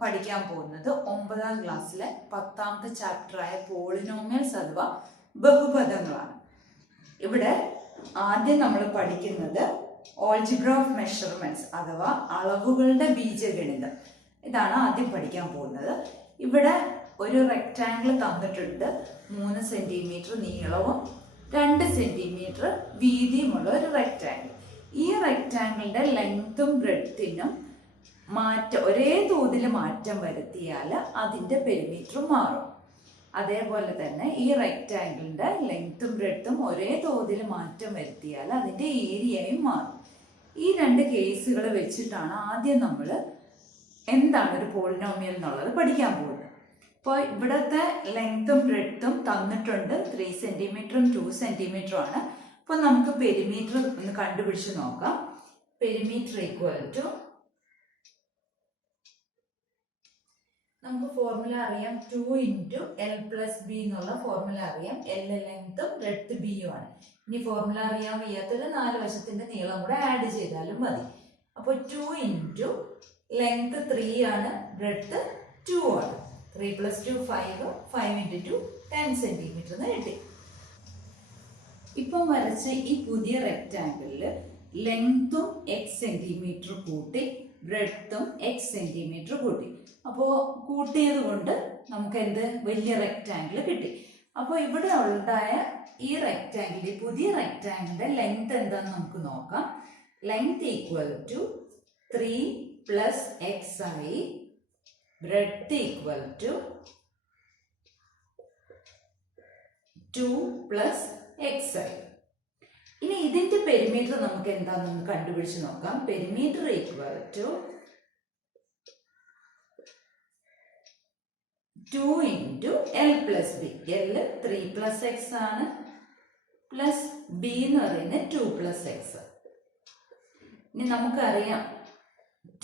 പഠിക്കാൻ പോകുന്നത് 9ാം ക്ലാസ്സിലെ 10ാമത്തെ ചാപ്റ്ററായ പോളിനോമിയൽസ് അഥവാ ബഹുപദങ്ങളാണ്. ഇവിടെ ആദ്യം നമ്മൾ പഠിക്കുന്നത് ഓൾജിബ്ര ഓഫ് മെഷർമെന്റ്സ് അഥവാ അളവുകളുടെ ബീജഗണിതം. ഇതാണ് ആദ്യം പഠിക്കാൻ പോകുന്നത്. ഇവിടെ ഒരു റെക്റ്റാങ്കിൾ തന്നിട്ടുണ്ട്. 3 സെന്റിമീറ്റർ നീളവും 2 സെന്റിമീറ്റർ വീതിയുമുള്ള ഒരു റെക്റ്റാങ്കിൾ. ഈ റെക്റ്റാങ്കിളിന്റെ ലെങ്ത്തും ബ്രെഡ്ത്തിനും ഒരേ തോതിൽ മാറ്റം വരുത്തിയാൽ അതിന്റെ പെരിമീറ്റർ മാറും. അതേപോലെ തന്നെ ഈ റെക്റ്റാങ്കിളിന്റെ ലെങ്ത്തും ബ്രെഡ്ത്തും ഒരേ തോതിൽ മാറ്റം വരുത്തിയാൽ അതിന്റെ ഏരിയയും മാറും. ഈ 2 കേസുകൾ വെച്ചിട്ടാണ് ആദ്യം നമ്മൾ എന്താണ് ഒരു പോളിനോമിയൽ എന്നുള്ളത് പഠിക്കാൻ പോകുന്നത്. അപ്പോൾ ഇവിടുത്തെ ലെങ്ത്തും ബ്രെഡ്ത്തും തന്നിട്ടുണ്ട്. 3 സെന്റിമീറ്ററും 2 സെന്റിമീറ്ററും ആണ്. അപ്പോൾ നമുക്ക് പെരിമീറ്റർ ഒന്ന് കണ്ടുപിടിച്ച് നോക്കാം. പെരിമീറ്റർ ഈക്വൽ ടു, നമുക്ക് ഫോർമുല അറിയാം, 2 × L+B എന്നുള്ള ഫോർമുല അറിയാം. L ലെങ്ത്തും ബ്രെഡ്ത്ത് ബിയും ആണ്. ഇനി ഫോർമുല അറിയാൻ വയ്യാത്തൊരു 4 വശത്തിന്റെ നീളം കൂടെ ആഡ് ചെയ്താലും മതി. അപ്പോൾ 2 × ലെങ്ത്ത് 3 ആണ്, ബ്രെഡ്ത്ത് 2 ആണ്. 3 + 2 5, 5 × 2 10 സെന്റിമീറ്റർ എന്ന് കിട്ടി. ഇപ്പം വരച്ച ഈ പുതിയ റെക്റ്റാങ്കിളിൽ ലെങ്ത്തും x സെന്റിമീറ്റർ കൂട്ടി, ബ്രെഡ്ത്തും x സെന്റിമീറ്റർ കൂട്ടി. അപ്പോൾ കൂട്ടിയത് കൊണ്ട് നമുക്ക് വലിയ റെക്റ്റാങ്കിൾ കിട്ടി. അപ്പോൾ ഇവിടെ ഉണ്ടായ ഈ റെക്റ്റാങ്കിൾ, പുതിയ റെക്റ്റാങ്കിളിന്റെ ലെങ്ത് എന്താന്ന് നമുക്ക് നോക്കാം. ലെങ്ത് ഈക്വൽ ടു 3 + x ആയി, ബ്രെഡ്ത്ത് ഈക്വൽ ടു 2 + x ആയി. ഇനി ഇതിന്റെ പെരിമീറ്റർ നമുക്ക് എന്താണെന്ന് കണ്ടുപിടിച്ച് നോക്കാം. Perimeter equal to 2 × L+B. L 3 + x ആണ്, പ്ലസ് B എന്ന് പറയുന്നത് 2 + x. ഇനി നമുക്കറിയാം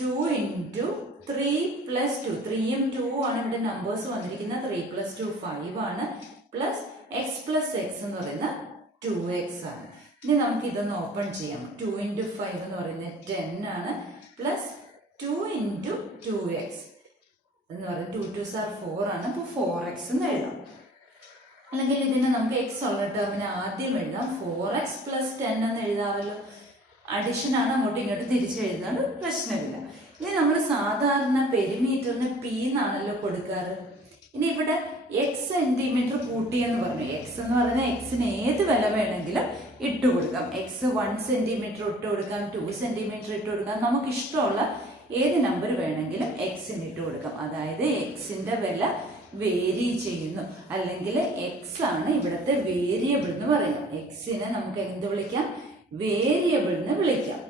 2 × 3 + 2, 3ഉം 2ഉം ആണ് ഇവിടെ നമ്പേഴ്സ് വന്നിരിക്കുന്നത്. 3 + 2 5 ആണ്, പ്ലസ് x + x എന്ന് പറയുന്ന 2x ആണ്. ഇനി നമുക്ക് ഇതൊന്ന് ഓപ്പൺ ചെയ്യാം. 2 × 5 എന്ന് പറയുന്നത് 10 ആണ്, പ്ലസ് 2 × 2x എന്ന് പറയുന്നത് 2 2s are 4 ആണ്. അപ്പോൾ 4x എന്ന് എഴുതാം. അല്ലെങ്കിൽ ഇതിനെ നമുക്ക് x ഉള്ള ടേമിനെ ആദ്യം എഴുതാം. 4x + 10 എന്ന് എഴുതാമല്ലോ. അഡിഷൻ ആണ്, അങ്ങോട്ടും ഇങ്ങോട്ടും തിരിച്ചെഴുതുന്നത് പ്രശ്നമില്ല. ഇനി നമ്മൾ സാധാരണ പെരിമീറ്ററിന് p എന്നാണല്ലോ കൊടുക്കാറ്. ഇനി ഇവിടെ x സെന്റിമീറ്റർ കൂട്ടിയെന്ന് പറഞ്ഞു. x എന്ന് പറയുന്നത് എക്സിന് ഏത് വില വേണമെങ്കിലും ഇട്ട് കൊടുക്കാം. x 1 സെന്റിമീറ്റർ ഇട്ട് കൊടുക്കാം, 2 സെന്റിമീറ്റർ ഇട്ട് കൊടുക്കാം. നമുക്ക് ഇഷ്ടമുള്ള ഏത് നമ്പർ വേണമെങ്കിലും എക്സിന് ഇട്ട് കൊടുക്കാം. അതായത് എക്സിന്റെ വില വേരി ചെയ്യുന്നു, അല്ലെങ്കിൽ എക്സ് ആണ് ഇവിടുത്തെ വേരിയബിൾ എന്ന് പറയുന്നത്. എക്സിനെ നമുക്ക് എന്ത് വിളിക്കാം? വേരിയബിൾ എന്ന് വിളിക്കാം.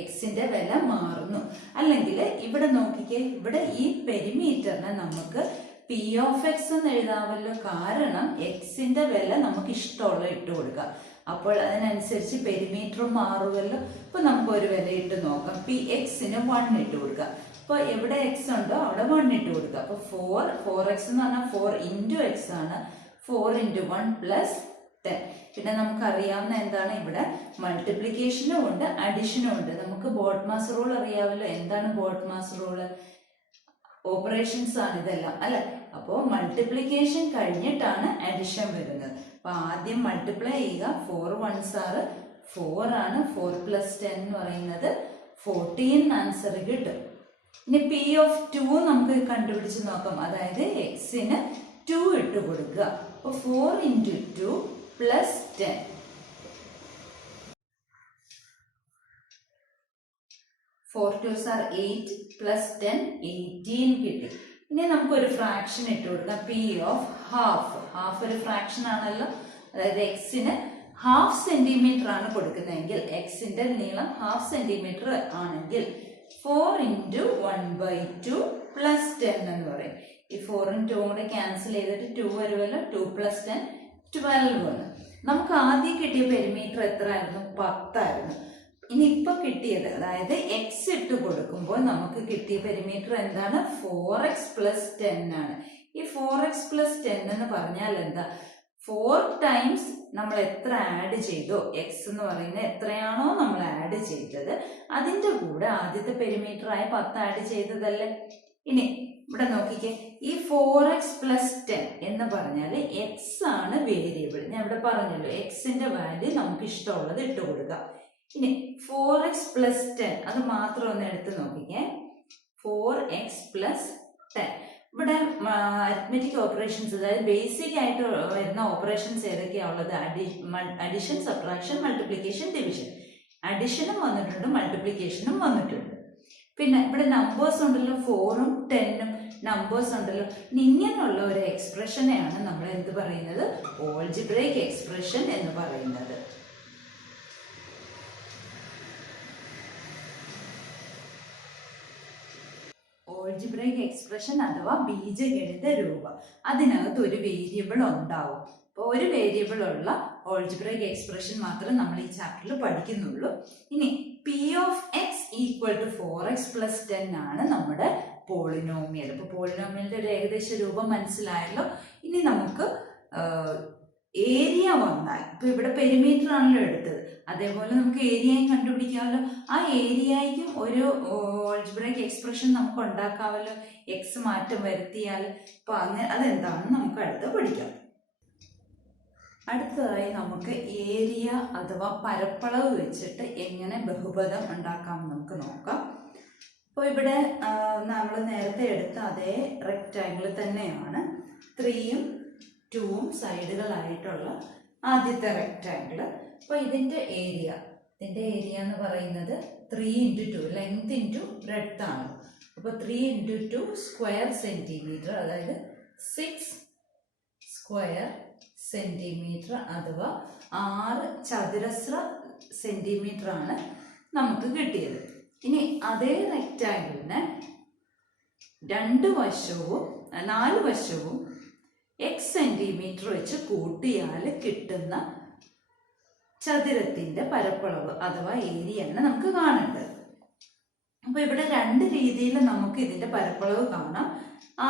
എക്സിന്റെ വില മാറുന്നു. അല്ലെങ്കിൽ ഇവിടെ നോക്കിക്കേ, ഇവിടെ ഈ പെരിമീറ്ററിനെ നമുക്ക് p(x) എന്ന് എഴുതാമല്ലോ. കാരണം എക്സിന്റെ വില നമുക്ക് ഇഷ്ടമുള്ള ഇട്ട് കൊടുക്കാം. അപ്പോൾ അതിനനുസരിച്ച് പെരിമീറ്ററും മാറുമല്ലോ. അപ്പൊ നമുക്ക് ഒരു വില ഇട്ട് നോക്കാം. px-ന് 1 ഇട്ട് കൊടുക്കാം. അപ്പൊ എവിടെ x ഉണ്ടോ അവിടെ 1 ഇട്ട് കൊടുക്കുക. അപ്പൊ 4x എന്ന് പറഞ്ഞാൽ 4 × x ആണ്. 4 × 1 + 10. പിന്നെ നമുക്കറിയാവുന്ന എന്താണ്, ഇവിടെ മൾട്ടിപ്ലിക്കേഷനും ഉണ്ട്, അഡിഷനും ഉണ്ട്. നമുക്ക് ബോഡ്മാസ് റൂൾ അറിയാമല്ലോ. എന്താണ് ബോഡ്മാസ് റൂള്? ഓപ്പറേഷൻസ് ആണ് ഇതെല്ലാം, അല്ലെ? അപ്പോൾ മൾട്ടിപ്ലിക്കേഷൻ കഴിഞ്ഞിട്ടാണ് അഡിഷൻ വരുന്നത്. അപ്പൊ ആദ്യം മൾട്ടിപ്ലൈ ചെയ്യുക. 4 1s are 4 ആണ്. 4 + 10 എന്ന് പറയുന്നത് 14 ആൻസർ കിട്ടും. ഇനി p(2) നമുക്ക് കണ്ടുപിടിച്ച് നോക്കാം. അതായത് എക്സിന് 2 ഇട്ട് കൊടുക്കുക. അപ്പൊ 4 × 2 + 10. 4 2s are 8 + 10 18 കിട്ടി. ഇനി നമുക്കൊരു ഫ്രാക്ഷൻ ഇട്ട് കൊടുക്കാം. p(½ ഒരു ഫ്രാക്ഷൻ ആണല്ലോ. അതായത് എക്സിന് ½ സെന്റിമീറ്റർ ആണ് കൊടുക്കുന്നതെങ്കിൽ, എക്സിന്റെ നീളം ½ സെന്റിമീറ്റർ ആണെങ്കിൽ 4 × 1/2 + 10 എന്ന് പറയും. ഈ 4ഉം 2ഉം കൂടെ ക്യാൻസൽ ചെയ്തിട്ട് 2 വരുമല്ലോ. 2 + 10 12 ആണ്. നമുക്ക് ആദ്യം കിട്ടിയ പെരിമീറ്റർ എത്ര ആയിരുന്നു? 10 ആയിരുന്നു. ഇനി ഇപ്പൊ കിട്ടിയത്, അതായത് എക്സ് ഇട്ട് കൊടുക്കുമ്പോൾ നമുക്ക് കിട്ടിയ പെരിമീറ്റർ എന്താണ്? 4x + 10 ആണ്. ഈ 4x + 10 എന്ന് പറഞ്ഞാൽ എന്താ? 4 ടൈംസ് നമ്മൾ എത്ര ആഡ് ചെയ്തോ, എക്സ് എന്ന് പറയുന്നത് എത്രയാണോ നമ്മൾ ആഡ് ചെയ്തത് അതിന്റെ കൂടെ ആദ്യത്തെ പെരിമീറ്റർ ആയ 10 ആഡ് ചെയ്തതല്ലേ. ഇനി ഇവിടെ നോക്കിക്കേ, ഈ 4x + 10 എന്ന് പറഞ്ഞാൽ എക്സ് ആണ് വേരിയബിൾ. ഞാൻ ഇവിടെ പറഞ്ഞല്ലോ എക്സിന്റെ വാല്യൂ നമുക്ക് ഇഷ്ടമുള്ളത് ഇട്ട് കൊടുക്കുക. ഇനി 4x + 10 അത് മാത്രം ഒന്ന് എടുത്ത് നോക്കിക്കേ. 4x + 10 ഇവിടെ അരിത്മെറ്റിക് ഓപ്പറേഷൻസ്, അതായത് ബേസിക് ആയിട്ട് വരുന്ന ഓപ്പറേഷൻസ് ഏതൊക്കെയാണ് ഉള്ളത്? Addition, subtraction, multiplication, division. അഡിഷനും വന്നിട്ടുണ്ട്, മൾട്ടിപ്ലിക്കേഷനും വന്നിട്ടുണ്ട്. പിന്നെ ഇവിടെ നമ്പേഴ്സ് ഉണ്ടല്ലോ, 4ഉം 10ഉം നമ്പേഴ്സ് ഉണ്ടല്ലോ. ഇങ്ങനെയുള്ള ഒരു എക്സ്പ്രഷനെയാണ് നമ്മൾ എന്ത് പറയുന്നത്? ഓൾജിബ്രൈക് എക്സ്പ്രഷൻ എന്ന് പറയുന്നത്. ഓൾജിബ്രൈക് എക്സ്പ്രഷൻ അഥവാ ബീജഗണിത രൂപം. അതിനകത്ത് ഒരു വേരിയബിൾ ഉണ്ടാവും. അപ്പോൾ ഒരു വേരിയബിൾ ഉള്ള ഓൾജിബ്രൈക് എക്സ്പ്രഷൻ മാത്രമേ നമ്മൾ ഈ ചാപ്റ്ററിൽ പഠിക്കുന്നുള്ളൂ. ഇനി P of x = 4x + 10 ആണ് നമ്മുടെ പോളിനോമിയൽ. അപ്പോൾ പോളിനോമിയലിന്റെ ഒരു ഏകദേശ രൂപം മനസ്സിലായല്ലോ. ഇനി നമുക്ക് ഏരിയ വന്നാൽ, ഇപ്പൊ ഇവിടെ പെരിമീറ്റർ ആണല്ലോ എടുത്തത്, അതേപോലെ നമുക്ക് ഏരിയയും കണ്ടുപിടിക്കാമല്ലോ. ആ ഏരിയയ്ക്കും ഒരു ഓൾജിബ്രൈക് എക്സ്പ്രഷൻ നമുക്ക് ഉണ്ടാക്കാമല്ലോ, എക്സ് മാറ്റം വരുത്തിയാൽ. അപ്പൊ അങ്ങനെ അതെന്താണെന്ന് നമുക്ക് അടുത്ത് പഠിക്കാം. അടുത്തതായി നമുക്ക് ഏരിയ അഥവാ പരപ്പളവ് വെച്ചിട്ട് എങ്ങനെ ബഹുപദം ഉണ്ടാക്കാം നമുക്ക് നോക്കാം. അപ്പോൾ ഇവിടെ നമ്മൾ നേരത്തെ എടുത്ത അതേ റെക്റ്റാങ്കിൾ തന്നെയാണ് 3ഉം 2ഉം സൈഡുകളായിട്ടുള്ള ആദ്യത്തെ റെക്റ്റാങ്കിൾ. അപ്പോൾ ഇതിന്റെ ഏരിയ എന്ന് പറയുന്നത് 3 × 2 ലെങ്ത് × ബ്രെഡ്ത്ത് ആണ്. അപ്പോൾ 3 × 2 സ്ക്വയർ സെന്റിമീറ്റർ, അതായത് 6 സ്ക്വയർ സെന്റിമീറ്റർ അഥവാ 6 ചതുരശ്ര സെന്റിമീറ്റർ ആണ് നമുക്ക് കിട്ടിയത്. ഇനി അതേ റെക്റ്റാങ്കിളിന് 4 വശവും x സെന്റിമീറ്റർ വെച്ച് കൂട്ടിയാൽ കിട്ടുന്ന ചതുരത്തിന്റെ പരപ്പളവ് അഥവാ ഏരിയയാണ് നമുക്ക് കാണേണ്ടത്. അപ്പൊ ഇവിടെ 2 രീതിയിൽ നമുക്ക് ഇതിന്റെ പരപ്പളവ് കാണാം.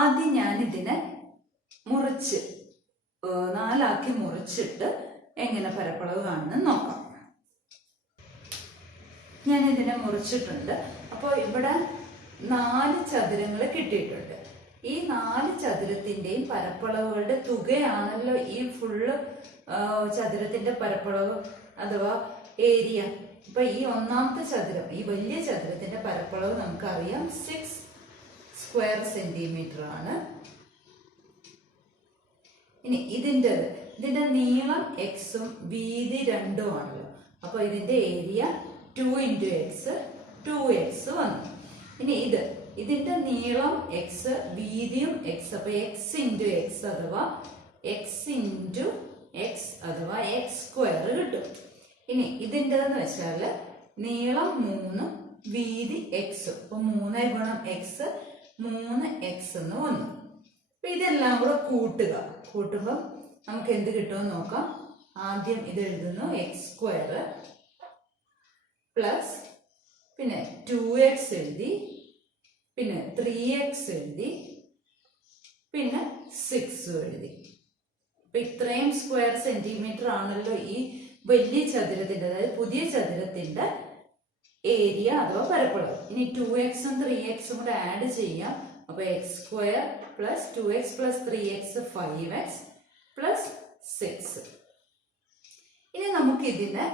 ആദ്യം ഞാൻ ഇതിനെ മുറിച്ച് 4 മുറിച്ചിട്ട് എങ്ങനെ പരപ്പളവ് കാണുന്നത് നോക്കാം. ഞാൻ ഇതിനെ മുറിച്ചിട്ടുണ്ട്. അപ്പോൾ ഇവിടെ 4 ചതുരങ്ങൾ കിട്ടിയിട്ടുണ്ട്. ഈ 4 ചതുരത്തിന്റെയും പരപ്പളവുകളുടെ തുകയാണല്ലോ ഈ ഫുള്ള് ചതുരത്തിന്റെ പരപ്പളവ് അഥവാ ഏരിയ. അപ്പൊ ഈ ഒന്നാമത്തെ ചതുരം, ഈ വലിയ ചതുരത്തിന്റെ പരപ്പളവ് നമുക്കറിയാം 6 സ്ക്വയർ സെന്റിമീറ്റർ ആണ്. ഇനി ഇതിന്റെ നീളം എക്സും വീതി 2ഉം ആണല്ലോ. അപ്പൊ ഇതിന്റെ ഏരിയ 2 × x 2x വന്നു. ഇനി ഇതിന്റെ നീളം എക്സ്, വീതിയും എക്സ്. അപ്പൊ x × x അഥവാ x² കിട്ടും. ഇനി ഇതിൻ്റെതെന്ന് വെച്ചാല് നീളം 3ഉം വീതി എക്സും. അപ്പൊ 3 × x 3x എന്ന് വന്നു. അപ്പൊ ഇതെല്ലാം കൂടെ കൂട്ടുമ്പോൾ നമുക്ക് എന്ത് കിട്ടുമെന്ന് നോക്കാം. ആദ്യം ഇത് എഴുതുന്നു x² പ്ലസ് പിന്നെ 2x എഴുതി, പിന്നെ 3x എഴുതി, പിന്നെ 6 എഴുതി. അപ്പൊ ഇത്രയും സ്ക്വയർ സെന്റിമീറ്റർ ആണല്ലോ ഈ വലിയ ചതുരത്തിന്റെ, അതായത് പുതിയ ചതുരത്തിന്റെ ഏരിയ അഥവാ പരപ്പളവ്. ഇനി 2xും 3xും കൂടെ ആഡ് ചെയ്യാം. അപ്പൊ x² plus 2x plus 3x 5x plus 6. ഇനി നമുക്ക് ഇതിനെ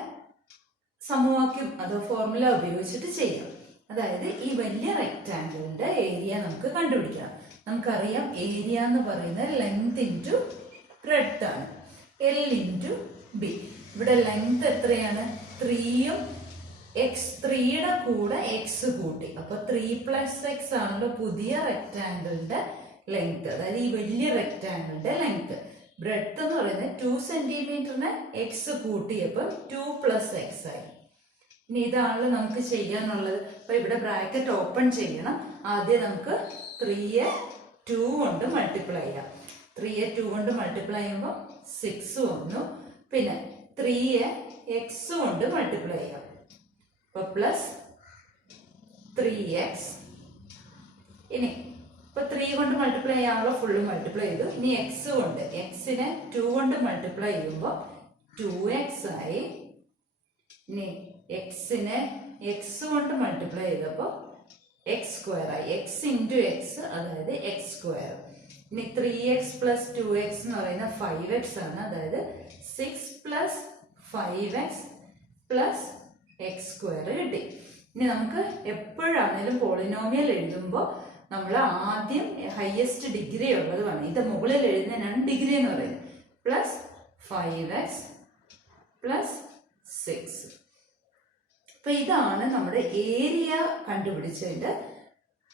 സമവാക്യം അഥവാ ഫോർമുല ഉപയോഗിച്ചിട്ട് ചെയ്യാം. അതായത് ഈ വലിയ റെക്റ്റാങ്കിളിന്റെ ഏരിയ നമുക്ക് കണ്ടുപിടിക്കണം. നമുക്കറിയാം ഏരിയ എന്ന് പറയുന്നത് ലെങ്ത് × ബ്രെഡ്ത്ത് ആണ്, L × B. ഇവിടെ ലെങ്ത് എത്രയാണ്? 3ഉം x3യുടെ കൂടെ x കൂട്ടി. അപ്പൊ 3 + x ആണല്ലോ പുതിയ റെക്റ്റാങ്കിളിന്റെ ലെങ്ത്, അതായത് ഈ വലിയ റെക്റ്റാങ്കിളിന്റെ ലെങ്ത്. ബ്രെഡ്ത്ത് എന്ന് പറയുന്നത് 2 സെന്റിമീറ്ററിന് x കൂട്ടിയപ്പോൾ 2 + x ആയി. ഇനി ഇതാണല്ലോ നമുക്ക് ചെയ്യാനുള്ളത്. അപ്പൊ ഇവിടെ ബ്രാക്കറ്റ് ഓപ്പൺ ചെയ്യണം. ആദ്യം നമുക്ക് 3യെ 2 കൊണ്ട് മൾട്ടിപ്ലൈ ചെയ്യാം. 3യെ 2 കൊണ്ട് മൾട്ടിപ്ലൈ ചെയ്യുമ്പോൾ 6 വന്നു. പിന്നെ 3യെ x കൊണ്ട് മൾട്ടിപ്ലൈ ചെയ്യാം. അപ്പൊ പ്ലസ് 3x. ഇനി ഇപ്പൊ 3 കൊണ്ട് മൾട്ടിപ്ലൈ ചെയ്യാനുള്ള ഫുള്ള് മൾട്ടിപ്ലൈ ചെയ്തു. ഇനി x കൊണ്ട്, x-നെ 2 കൊണ്ട് മൾട്ടിപ്ലൈ ചെയ്യുമ്പോൾ 2x ആയി. ഇനി x-നെ x കൊണ്ട് മൾട്ടിപ്ലൈ ചെയ്തപ്പോൾ എക്സ് സ്ക്വയർ ആയി. എക്സ് ഇൻറ്റു എക്സ്, അതായത് എക്സ് സ്ക്വയർ. ഇനി 3x പ്ലസ് 2x എന്ന് പറയുന്ന 5x ആണ്, അതായത് 6 plus 5x plus x square കിട്ടി. ഇനി നമുക്ക് എപ്പോഴാണേലും പോളിനോമിയൽ എഴുതുമ്പോൾ നമ്മൾ ആദ്യം ഹയസ്റ്റ് ഡിഗ്രി ഉള്ളത് വേണം. ഇത് മുകളിൽ എഴുതുന്നതിനാണ് ഡിഗ്രി എന്ന് പറയുന്നത്. Plus 5x plus 6. അപ്പൊ ഇതാണ് നമ്മുടെ ഏരിയ കണ്ടുപിടിച്ചതിന്റെ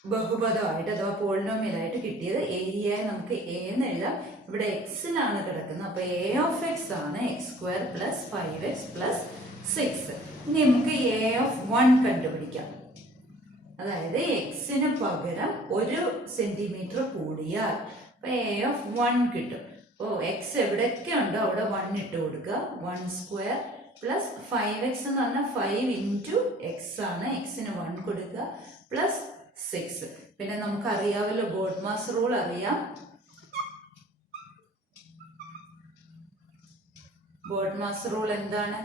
ബഹുപദമായിട്ട് അഥവാ പോളിനോമിയലായിട്ട് കിട്ടിയത്. ഏരിയയെ നമുക്ക് എ എന്ന് എഴുതാം. ഇവിടെ എക്സിലാണ് കിടക്കുന്നത്. അപ്പൊ എ ഓഫ് എക്സ് ആണ് X square plus 5x plus 6. ഇനി നമുക്ക് എ ഓഫ് 1 കണ്ടുപിടിക്കാം. അതായത് എക്സിന് പകരം 1 സെന്റിമീറ്റർ കൂടിയാൽ അപ്പൊ എ ഓഫ് 1 കിട്ടും. ഓ എക്സ് എവിടെയൊക്കെ ഉണ്ടോ അവിടെ 1 ഇട്ട് കൊടുക്കുക. 1 സ്ക്വയർ പ്ലസ് 5x എന്ന് പറഞ്ഞാൽ 5 ഇൻറ്റു എക്സ് ആണ്. എക്സിന് 1 കൊടുക്കുക പ്ലസ് 6. പിന്നെ നമുക്ക് അറിയാമല്ലോ ബോഡ്മാസ് റൂൾ അറിയാം. ബോഡ്മാസ് റൂൾ എന്താണ്?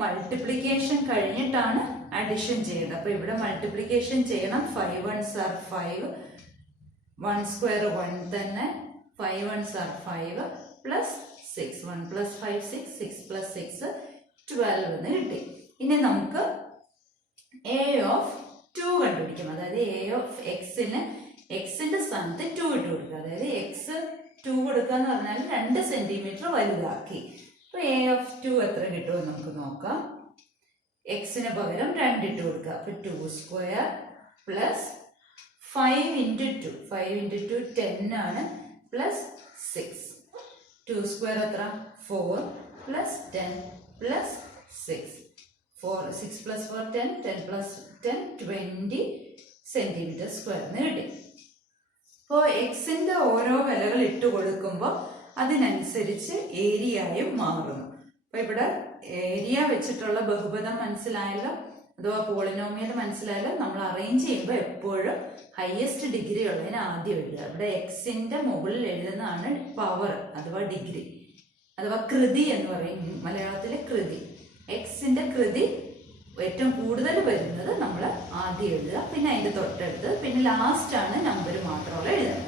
മൾട്ടിപ്ലിക്കേഷൻ കഴിഞ്ഞിട്ടാണ് അഡിഷൻ ചെയ്യേണ്ടത്. അപ്പൊ ഇവിടെ മൾട്ടിപ്ലിക്കേഷൻ ചെയ്യണം. 5 ones are 5, 1 square 1 തന്നെ, 5 ones are 5 plus 6, 1 plus 5 6, 6 plus 6 12 എന്ന് കിട്ടി. ഇനി നമുക്ക് എ ഓഫ് 2 കണ്ടുപിടിക്കാം. അതായത് എ ഓഫ് എക്സിന് എക്സിന്റെ സ്ഥാനത്ത് 2 ഇട്ട് കൊടുക്കുക. അതായത് എക്സ് 2 കൊടുക്കുക എന്ന് പറഞ്ഞാൽ 2 സെന്റിമീറ്റർ വലുതാക്കി. അപ്പൊ എ ഓഫ് 2 എത്ര കിട്ടുമെന്ന് നമുക്ക് നോക്കാം. എക്സിന് പകരം 2 ഇട്ട് കൊടുക്കുക. അപ്പൊ 2 സ്ക്വയർ പ്ലസ് 5 ഇൻറ്റു 2, 5 ഇൻറ്റു 2 10 ആണ്, പ്ലസ് 6. 2 സ്ക്വയർ എത്ര? 4 plus 10 plus 6. 6 plus 4 10, 10 plus 10 20 centimetre സ്ക്വയറിന് കിട്ടി. അപ്പോൾ എക്സിന്റെ ഓരോ വിലകൾ ഇട്ട് കൊടുക്കുമ്പോൾ അതിനനുസരിച്ച് ഏരിയയും മാറുന്നു. അപ്പൊ ഇവിടെ ഏരിയ വെച്ചിട്ടുള്ള ബഹുപദം മനസ്സിലായല്ലോ, അഥവാ പോളിനോമിയൽ മനസ്സിലായല്ലോ. നമ്മൾ അറേഞ്ച് ചെയ്യുമ്പോൾ എപ്പോഴും ഹയസ്റ്റ് ഡിഗ്രി ഉള്ളതിന് ആദ്യം എഴുതുക. ഇവിടെ എക്സിന്റെ മുകളിൽ എഴുതുന്നതാണ് പവർ അഥവാ ഡിഗ്രി അഥവാ കൃതി എന്ന് പറയും മലയാളത്തിലെ കൃതി. എക്സിന്റെ കൃതി ഏറ്റവും കൂടുതൽ വരുന്നത് നമ്മൾ ആദ്യം എഴുതുക, പിന്നെ അതിന്റെ തൊട്ടടുത്ത്, പിന്നെ ലാസ്റ്റ് ആണ് നമ്പർ മാത്രമുള്ള എഴുതുന്നത്.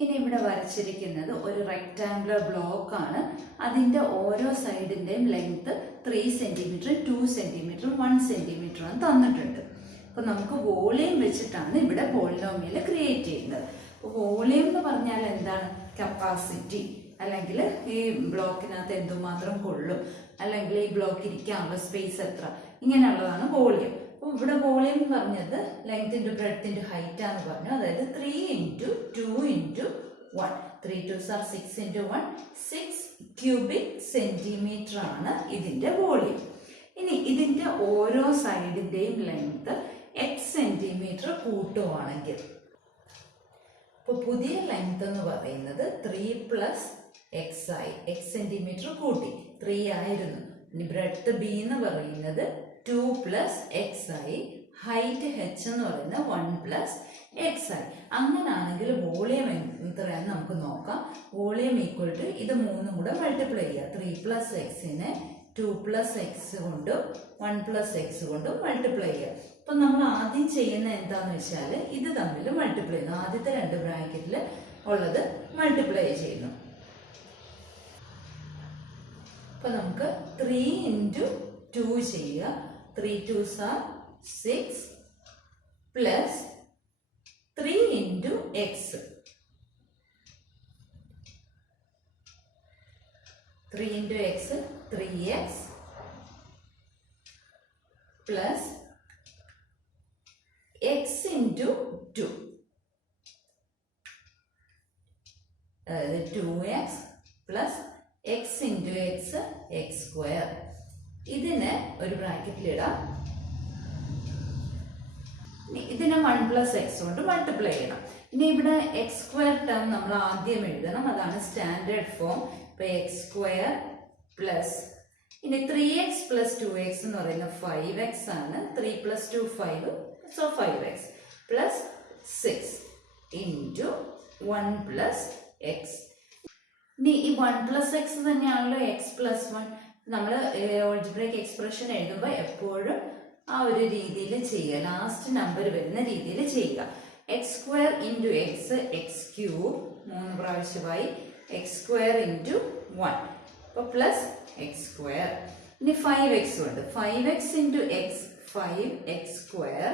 ഇനി ഇവിടെ വരച്ചിരിക്കുന്നത് ഒരു റെക്ടാങ്കുലർ ബ്ലോക്ക് ആണ്. അതിന്റെ ഓരോ സൈഡിന്റെയും ലെങ്ത് 3 സെന്റിമീറ്റർ, 2 സെന്റിമീറ്റർ, 1 സെന്റിമീറ്റർ എന്ന് തന്നിട്ടുണ്ട്. അപ്പൊ നമുക്ക് വോളിയം വെച്ചിട്ടാണ് ഇവിടെ പോളിനോമിയൽ ക്രിയേറ്റ് ചെയ്യുന്നത്. വോളിയം എന്ന് പറഞ്ഞാൽ എന്താണ്? കപ്പാസിറ്റി, അല്ലെങ്കിൽ ഈ ബ്ലോക്കിനകത്ത് എന്തുമാത്രം കൊള്ളും, അല്ലെങ്കിൽ ഈ ബ്ലോക്ക് ഇരിക്കാനുള്ള സ്പേസ് എത്ര, ഇങ്ങനെയുള്ളതാണ് വോളിയം. അപ്പോൾ ഇവിടെ വോളിയം എന്ന് പറഞ്ഞത് length into breadth into height ആണെന്ന് പറഞ്ഞു. അതായത് 3 into 2 into 1, 3 2s are 6 into 1, 6 cubic centimetre ആണ് ഇതിന്റെ വോളിയം. ഇനി ഇതിന്റെ ഓരോ സൈഡിന്റെയും ലെങ്ത് x സെന്റിമീറ്റർ കൂട്ടുവാണെങ്കിൽ, അപ്പോൾ പുതിയ ലെങ്ത് എന്ന് പറയുന്നത് 3 പ്ലസ് എക്സ് ആയി. എക്സ് സെന്റിമീറ്റർ കൂട്ടി 3 ആയിരുന്നു. ഇനി ബ്രെഡ്ത്ത് ബി എന്ന് പറയുന്നത് 2 പ്ലസ് എക്സ് ആയി. ഹൈറ്റ് എച്ച് എന്ന് പറയുന്നത് 1 പ്ലസ് എക്സ് ആയി. അങ്ങനാണെങ്കിൽ വോളിയം എത്രയാണെന്ന് നമുക്ക് നോക്കാം. വോളിയം ഈക്വൽ ടു ഇത് 3 കൂടെ മൾട്ടിപ്ലൈ ചെയ്യുക. 3 പ്ലസ് എക്സിനെ 2 പ്ലസ് എക്സ് കൊണ്ടും 1 പ്ലസ് എക്സ് കൊണ്ടും മൾട്ടിപ്ലൈ ചെയ്യുക. അപ്പൊ നമ്മൾ ആദ്യം ചെയ്യുന്ന എന്താന്ന് വെച്ചാൽ ഇത് തമ്മിൽ മൾട്ടിപ്ലൈ ചെയ്യുന്നു. ആദ്യത്തെ 2 ബ്രാക്കറ്റിൽ ഉള്ളത് മൾട്ടിപ്ലൈ ചെയ്യുന്നു. അപ്പൊ നമുക്ക് 3 ഇൻറ്റു 2 ചെയ്യുക. 3 2s are 6 plus 3 into X, 3 into X 3x plus X into 2, അതായത് 2x plus X into x, X square. ഇതിനെ ഒരു ബ്രാക്കറ്റിലിടാം. ഇതിനെ 1 പ്ലസ് എക്സ് കൊണ്ട് മൾട്ടിപ്ലൈ ചെയ്യണം. ഇനി ഇവിടെ എക്സ് സ്ക്വയർ ടേം നമ്മൾ ആദ്യം എഴുതണം. അതാണ് സ്റ്റാൻഡേർഡ് ഫോം. ഇപ്പൊ എക്സ് സ്ക്വയർ പ്ലസ് ഇനി 3x പ്ലസ് 2x എന്ന് പറയുന്നത് 5x ആണ്. 3 plus 2 5, so 5x plus 6 into 1 plus X. ഇനി ഈ 1 പ്ലസ് എക്സ് തന്നെയാണല്ലോ എക്സ് പ്ലസ് 1. നമ്മൾ ആൾജിബ്രൈക് എക്സ്പ്രഷൻ എഴുതുമ്പോൾ എപ്പോഴും ആ ഒരു രീതിയിൽ ചെയ്യുക. ലാസ്റ്റ് നമ്പർ വരുന്ന രീതിയിൽ ചെയ്യുക. X square into x, x cube 3 പ്രാവശ്യമായി, എക്സ് സ്ക്വയർ ഇൻറ്റു 1 അപ്പോൾ പ്ലസ് എക്സ് സ്ക്വയർ. ഇനി 5x ഉണ്ട്. 5x into x 5x square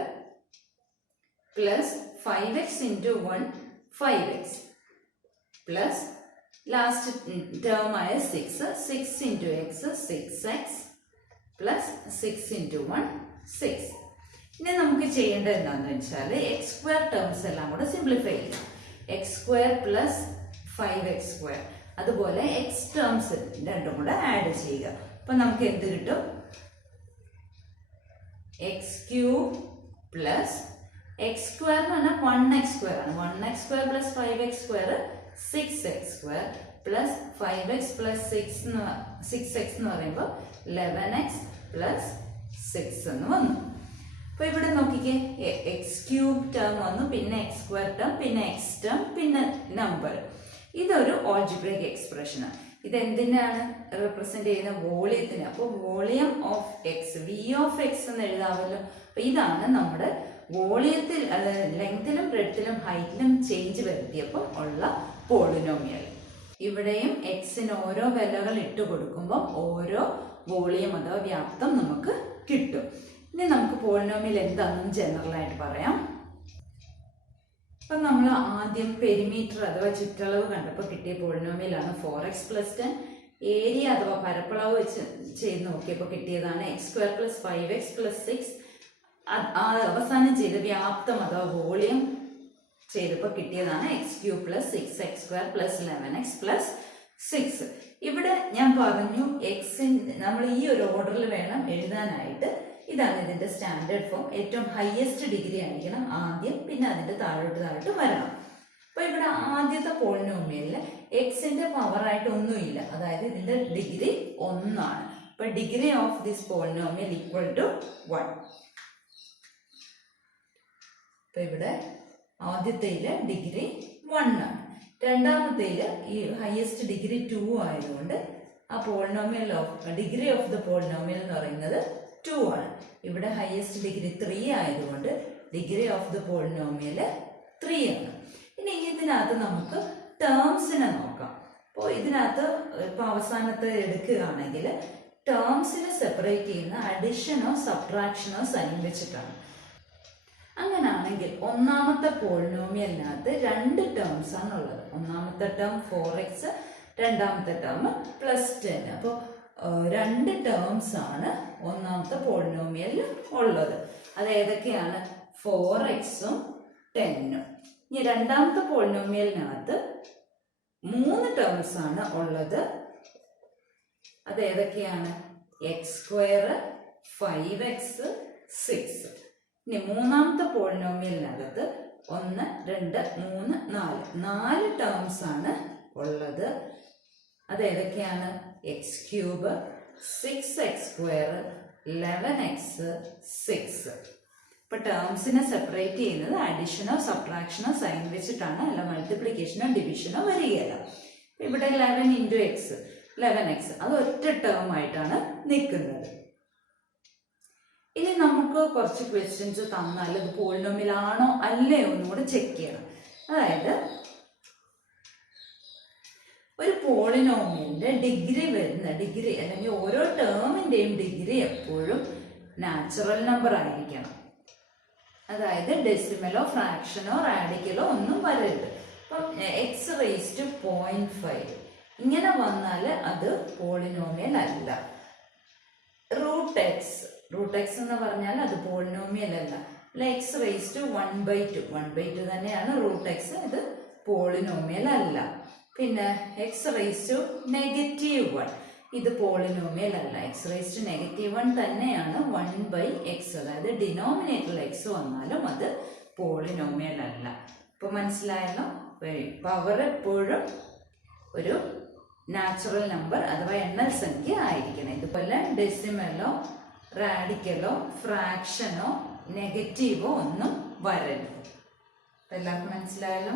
plus 5x into 1 5x plus last term ആയ 6 into X 6x plus 6 into 1 6. ഇനി നമുക്ക് ചെയ്യേണ്ടത് എന്താണെന്ന് വെച്ചാൽ എക്സ് സ്ക്വയർ ടേംസ് എല്ലാം കൂടെ സിംപ്ലിഫൈ ചെയ്യാം. X square plus 5x square, അതുപോലെ എക്സ് ടേംസ് രണ്ടും കൂടെ ആഡ് ചെയ്യുക. അപ്പൊ നമുക്ക് എന്ത് കിട്ടും? X cube plus x square എന്ന് പറഞ്ഞാൽ 1x സ്ക്വയർ ആണ്. 1x square plus 5x square 6x square plus 5x plus 6x എന്ന് പറയുമ്പോൾ 11x പ്ലസ് 6 എന്ന് വന്നു. അപ്പൊ ഇവിടെ നോക്കിക്കേ, എക്സ് ക്യൂബ് ടേം വന്നു, പിന്നെ എക്സ് സ്ക്വയർ ടേം, പിന്നെ എക്സ് ടേം, പിന്നെ നമ്പർ. ഇതൊരു ഓൾജിബ്രിക് എക്സ്പ്രഷൻ ആണ്. ഇത് എന്തിനാണ് റെപ്രസെന്റ് ചെയ്യുന്ന? വോളിയത്തിന്. അപ്പോൾ volume of x, V of x എന്ന് എഴുതാമല്ലോ. അപ്പൊ ഇതാണ് നമ്മുടെ വോളിയത്തിൽ, ലെങ്തിലും ബ്രെഡ്ത്തിലും ഹൈറ്റിലും ചേഞ്ച് വരുത്തിയപ്പോൾ ഉള്ള പോളിനോമിയൽ. ഇവിടെയും എക്സിന് ഓരോ വിലകൾ ഇട്ട് കൊടുക്കുമ്പോൾ ഓരോ വോളിയം അഥവാ വ്യാപ്തം നമുക്ക് കിട്ടും. ഇനി നമുക്ക് പോളിനോമിയൽ എന്താണെന്ന് ജനറൽ ആയിട്ട് പറയാം. അപ്പൊ നമ്മൾ ആദ്യം പെരിമീറ്റർ അഥവാ ചുറ്റളവ് കണ്ടപ്പോൾ കിട്ടിയ പോളിനോമിയലാണ് 4x പ്ലസ് 10. ഏരിയ അഥവാ പരപ്പളവ് വെച്ച് ചെയ്ത് നോക്കിയപ്പോൾ കിട്ടിയതാണ് X square plus 5x plus 6. അവസാനം ചെയ്ത വ്യാപ്തം അഥവാ വോളിയം ചെയ്തപ്പോൾ കിട്ടിയതാണ് X cube plus 6x square plus 11x plus 6. ഇവിടെ ഞാൻ പറഞ്ഞു നമ്മൾ ഈ ഒരു ഓർഡറിൽ വേണം എഴുതാനായിട്ട്. ഇതാണ് ഇതിന്റെ സ്റ്റാൻഡേർഡ് ഫോം. ഏറ്റവും ഹയസ്റ്റ് ഡിഗ്രി ആയിരിക്കണം ആദ്യം, പിന്നെ അതിന്റെ താഴോട്ട് വരണം. അപ്പൊ ഇവിടെ ആദ്യത്തെ പോളിനോമിയലില് എക്സിന്റെ പവർ ആയിട്ട് ഒന്നുമില്ല, അതായത് ഇതിന്റെ ഡിഗ്രി 1 ആണ്. അപ്പൊ degree of this polynomial equal to 1. അപ്പൊ ഇവിടെ ആദ്യത്തേല് ഡിഗ്രി 1 ആണ്. രണ്ടാമത്തേല് ഈ ഹയസ്റ്റ് ഡിഗ്രി 2 ആയതുകൊണ്ട് ആ polynomial of degree of the polynomial എന്ന് പറയുന്നത് 2 ആണ്. ഇവിടെ ഹയസ്റ്റ് ഡിഗ്രി 3 ആയതുകൊണ്ട് ഡിഗ്രി ഓഫ് ദ പോളിനോമിയൽ 3 ആണ്. ഇനി ഇതിനകത്ത് നമുക്ക് ടേംസിനെ നോക്കാം. അപ്പോൾ ഇതിനകത്ത് ഇപ്പൊ അവസാനത്തെ എടുക്കുകയാണെങ്കിൽ ടേംസിനെ സെപ്പറേറ്റ് ചെയ്യുന്ന അഡിഷനോ സബ്ട്രാക്ഷനോ സൈൻ വെച്ചിട്ടാണ്. അങ്ങനാണെങ്കിൽ ഒന്നാമത്തെ പോളിനോമിയലിനകത്ത് 2 ടേംസ് ആണ് ഉള്ളത്. ഒന്നാമത്തെ ടേം 4x, രണ്ടാമത്തെ ടേം പ്ലസ് 10. അപ്പോൾ 2 ടേംസ് ആണ് ഒന്നാമത്തെ പോളിനോമിയലിൽ ഉള്ളത്. അത് ഏതൊക്കെയാണ്? 4xഉം 10ഉം. ഇനി രണ്ടാമത്തെ പോളിനോമിയലിനകത്ത് 3 ടേംസ് ആണ് ഉള്ളത്. അത് ഏതൊക്കെയാണ്? X square, 5x, 6. ഇനി മൂന്നാമത്തെ പോളിനോമിയലിനകത്ത് 1, 2, 3, 4 ടേംസ് ആണ് ഉള്ളത്. അത് ഏതൊക്കെയാണ്? X cube, 6x square, 11x, 6. ഇപ്പൊ ടേംസിനെ സെപ്പറേറ്റ് ചെയ്യുന്നത് അഡിഷനോ സബ്ട്രാക്ഷനോ സൈൻ വെച്ചിട്ടാണ്, അല്ല മൾട്ടിപ്ലിക്കേഷനോ ഡിവിഷനോ വരികയല്ല. ഇവിടെ 11 ഇൻറ്റു എക്സ് 11x, അത് ഒറ്റ ടേം ആയിട്ടാണ് നിൽക്കുന്നത്. ഇനി നമുക്ക് കുറച്ച് ക്വസ്റ്റ്യൻസ് തന്നാൽ ഇത് പോളിനോമിയൽ ആണോ അല്ലയോ എന്നുകൂടെ ചെക്ക് ചെയ്യണം. അതായത് ഒരു പോളിനോമിയലിന്റെ ഡിഗ്രി വരുന്ന ഡിഗ്രി അല്ലെങ്കിൽ ഓരോ ടേമിന്റെയും ഡിഗ്രി എപ്പോഴും നാച്ചുറൽ നമ്പർ ആയിരിക്കണം. അതായത് ഡെസിമലോ ഫ്രാക്ഷനോ റാഡിക്കലോ ഒന്നും വരരുത്. അപ്പം എക്സ് റേസ് ടു 0.5 ഇങ്ങനെ വന്നാൽ അത് പോളിനോമിയൽ അല്ല. റൂട്ട് എക്സ് എന്ന് പറഞ്ഞാൽ അത് പോളിനോമിയൽ അല്ല. എക്സ് റേസ് ടു 1/2 തന്നെയാണ് റൂട്ട് എക്സ്, ഇത് പോളിനോമിയൽ അല്ല. പിന്നെ എക്സ് റേസ് ടു -1 ഇത് പോളിനോമിയൽ അല്ല. എക്സ് റേസ് ടു -1 തന്നെയാണ് 1/x, അതായത് ഡിനോമിനേറ്ററിൽ എക്സ് വന്നാലും അത് പോളിനോമിയൽ അല്ല. ഇപ്പൊ മനസ്സിലായല്ലോ? പവർ എപ്പോഴും ഒരു നാച്ചുറൽ നമ്പർ അഥവാ എണ്ണൽ സംഖ്യ ആയിരിക്കണം. ഇതുപോലെ ഡെസിമലോ റാഡിക്കലോ ഫ്രാക്ഷനോ നെഗറ്റീവോ ഒന്നും വരരുത്. എല്ലാവർക്കും മനസ്സിലായല്ലോ?